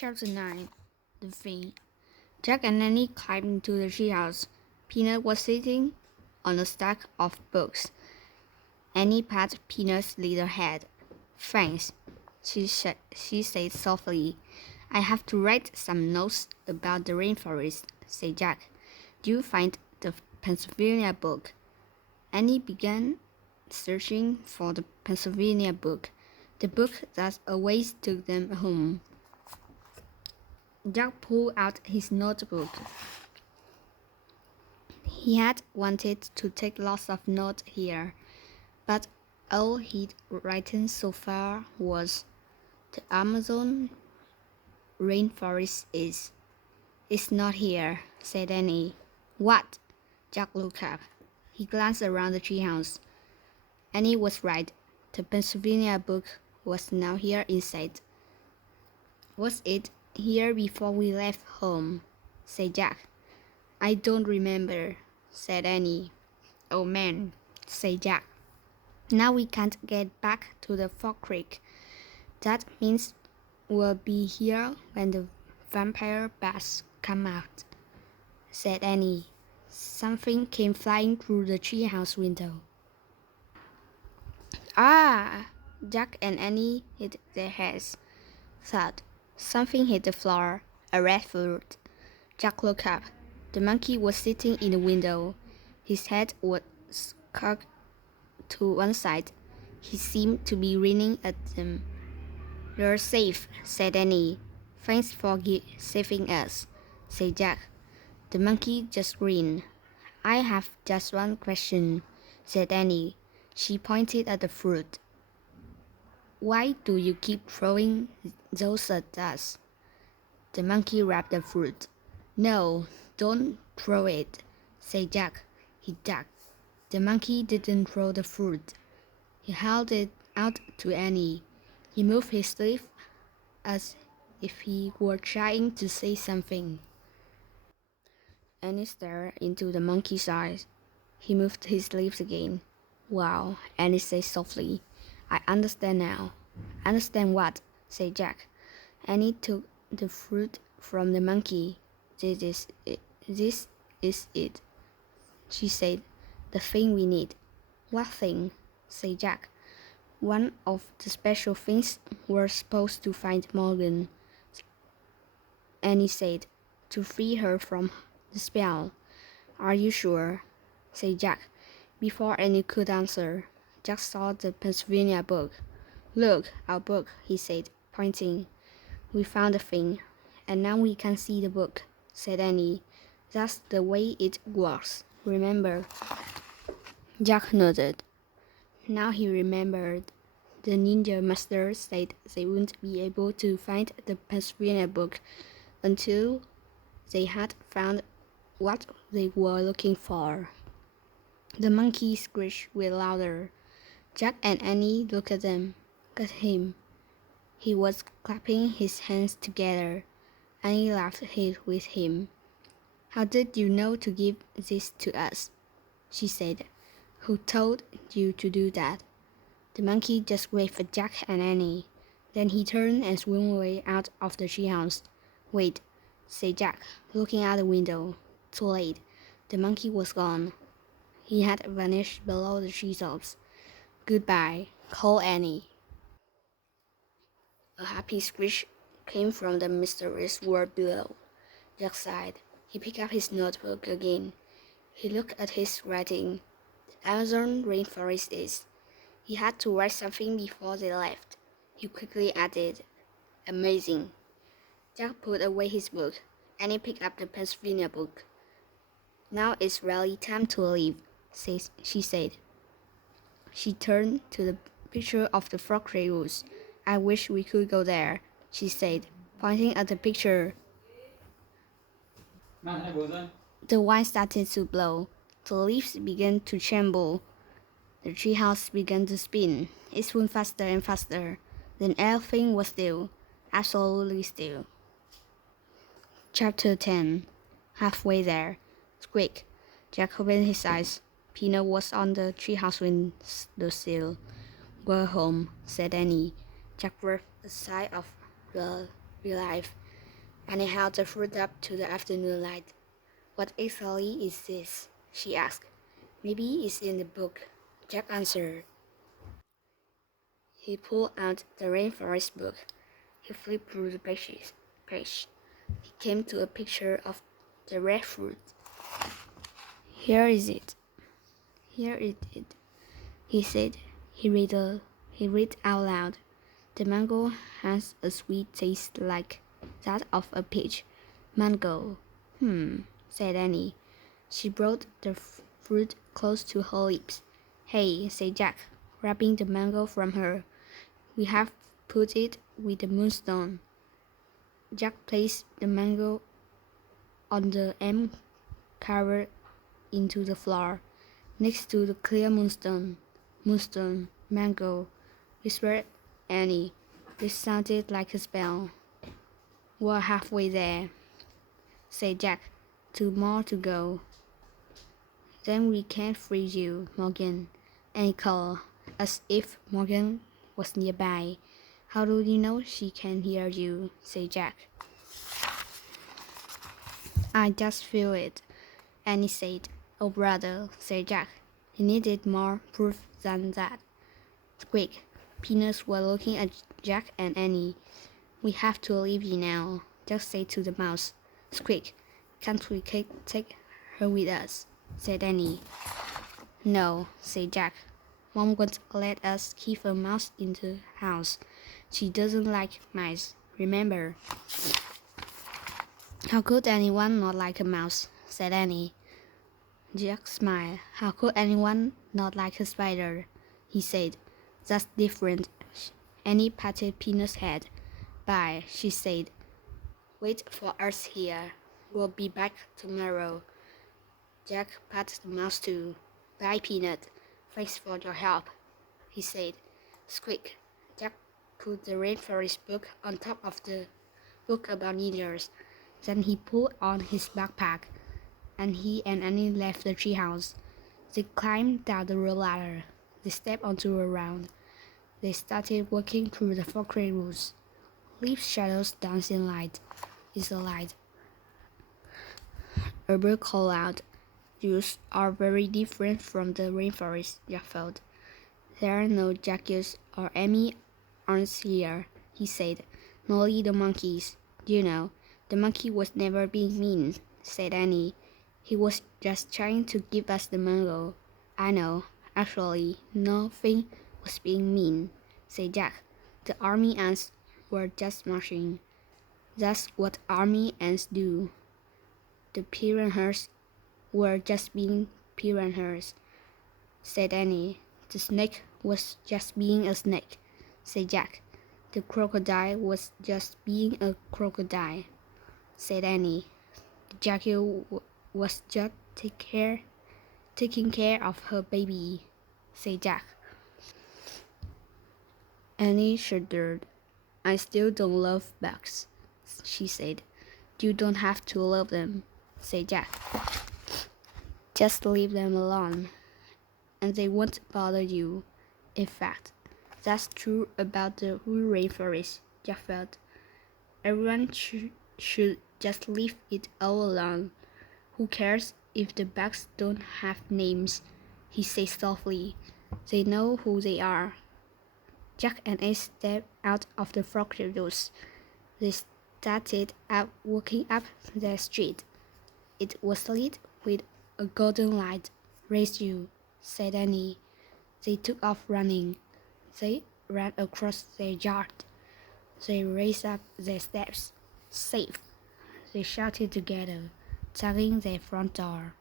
Chapter 9 The Thing. Jack and Annie climbed into the treehouse. Peanut was sitting on a stack of books. Annie patted Peanut's little head. "Thanks," she said softly. "I have to write some notes about the rainforest," said Jack. "Do you find the Pennsylvania book?" Annie began searching for the Pennsylvania book, the book that always took them home. Jack pulled out his notebook. He had wanted to take lots of notes here, but all he'd written so far was, "The Amazon rainforest is." "It's not here," said Annie. "What?" Jack looked up. He glanced around the treehouse. Annie was right. The Pennsylvania book was now here inside. "Was it here before we left home?" said Jack. "I don't remember," said Annie. "Oh man," said Jack. "Now we can't get back to the Fog Creek. That means we'll be here when the vampire bats come out," said Annie. Something came flying through the treehouse window. "Ah!" Jack and Annie hit their heads. Thud. Something hit the floor. A red fruit. Jack looked up. The monkey was sitting in the window. His head was cocked to one side. He seemed to be grinning at them. "You're safe," said Annie. "Thanks for saving us," said Jack. The monkey just grinned. "I have just one question," said Annie. She pointed at the fruit. "Why do you keep throwing those at us?" The monkey grabbed the fruit. "No, don't throw it," said Jack. He ducked. The monkey didn't throw the fruit. He held it out to Annie. He moved his lips as if he were trying to say something. Annie stared into the monkey's eyes. He moved his lips again. "Wow," Annie said softly. "I understand now." "Understand what?" said Jack. Annie took the fruit from the monkey. This is it," she said. "The thing we need." "What thing?" said Jack. "One of the special things we're supposed to find Morgan," Annie said, "to free her from the spell." "Are you sure?" said Jack. Before Annie could answer, Jack saw the Pennsylvania book. "Look, our book," he said, pointing. "We found the thing, and now we can see the book," said Annie. "That's the way it works, remember?" Jack nodded. Now he remembered. The ninja master said they wouldn't be able to find the Pennsylvania book until they had found what they were looking for. The monkey screeched with louder. Jack and Annie looked at him. He was clapping his hands together. Annie laughed with him. "How did you know to give this to us?" she said. "Who told you to do that?" The monkey just waved at Jack and Annie. Then he turned and swam away out of the treehouse. "Wait," said Jack, looking out the window. Too late. The monkey was gone. He had vanished below the treetops. "Goodbye," called Annie. A happy screech came from the mysterious world below. Jack sighed. He picked up his notebook again. He looked at his writing. "The Amazon rainforest is." He had to write something before they left. He quickly added, "Amazing." Jack put away his book. Annie picked up the Pennsylvania book. "Now it's really time to leave," she said. She turned to the picture of the Fog Creek woods. "I wish we could go there," she said, pointing at the picture. The wind started to blow. The leaves began to tremble. The treehouse began to spin. It spun faster and faster. Then everything was still, absolutely still. Chapter 10. Halfway there. Squeak. Jack opened his eyes. Peanut was on the treehouse windowsill. "We're home," said Annie. Jack breathed a sigh of relief. Annie held the fruit up to the afternoon light. What exactly is this? She asked. Maybe it's in the book, Jack answered. He pulled out the rainforest book. He flipped through the pages. He came to a picture of the red fruit. Here is it. Here it is, he said. He read out loud. The mango has a sweet taste like that of a peach. Mango. Said Annie. She brought the fruit close to her lips. Hey, said Jack, grabbing the mango from her. We have put it with the moonstone. Jack placed the mango on the end carved into the floor, next to the clear moonstone. Moonstone, mango, whispered Annie. This sounded like a spell. We're halfway there, said Jack. 2 more to go. Then we can't freeze you, Morgan, Annie called, as if Morgan was nearby. How do you know she can hear you? Said Jack. I just feel it, Annie said. Oh, brother, said Jack. He needed more proof than that. Quick, Peanuts were looking at Jack and Annie. We have to leave you now, Jack said to the mouse. Squeak, can't we take her with us? Said Annie. No, said Jack. Mom won't let us keep a mouse in the house. She doesn't like mice, remember? How could anyone not like a mouse? Said Annie. Jack smiled. How could anyone not like a spider? He said. That's different. Annie patted Peanut's head. Bye, she said. Wait for us here. We'll be back tomorrow. Jack patted the mouse too. Bye, Peanut. Thanks for your help, he said. Squeak. Jack put the rainforest book on top of the book about needles. Then he pulled on his backpack, and he and Annie left the treehouse. They climbed down the road ladder. They stepped onto a round. They started walking through the forked woods. Leaf shadows dancing light. It's a light. A bird called out. You are very different from the rainforest, Jack felt. There are no jackals or Amy aren't here, he said. Only the monkeys. You know, the monkey was never being mean, said Annie. He was just trying to give us the mango. I know. Actually, nothing was being mean, said Jack. The army ants were just marching. That's what army ants do. The piranhas were just being piranhas, said Annie. The snake was just being a snake, said Jack. The crocodile was just being a crocodile, said Annie. The jackal was just taking care of her baby, said Jack. Annie shuddered. I still don't love bugs, she said. You don't have to love them, said Jack. Just leave them alone, and they won't bother you. In fact, that's true about the whole rainforest, Jack felt. Everyone should just leave it all alone. Who cares if the bugs don't have names? He said softly. They know who they are. Jack and Annie stepped out of the forked woods. They started walking up the street. It was lit with a golden light. Race you, said Annie. They took off running. They ran across their yard. They raced up the steps. Safe, they shouted together, tugging their front door.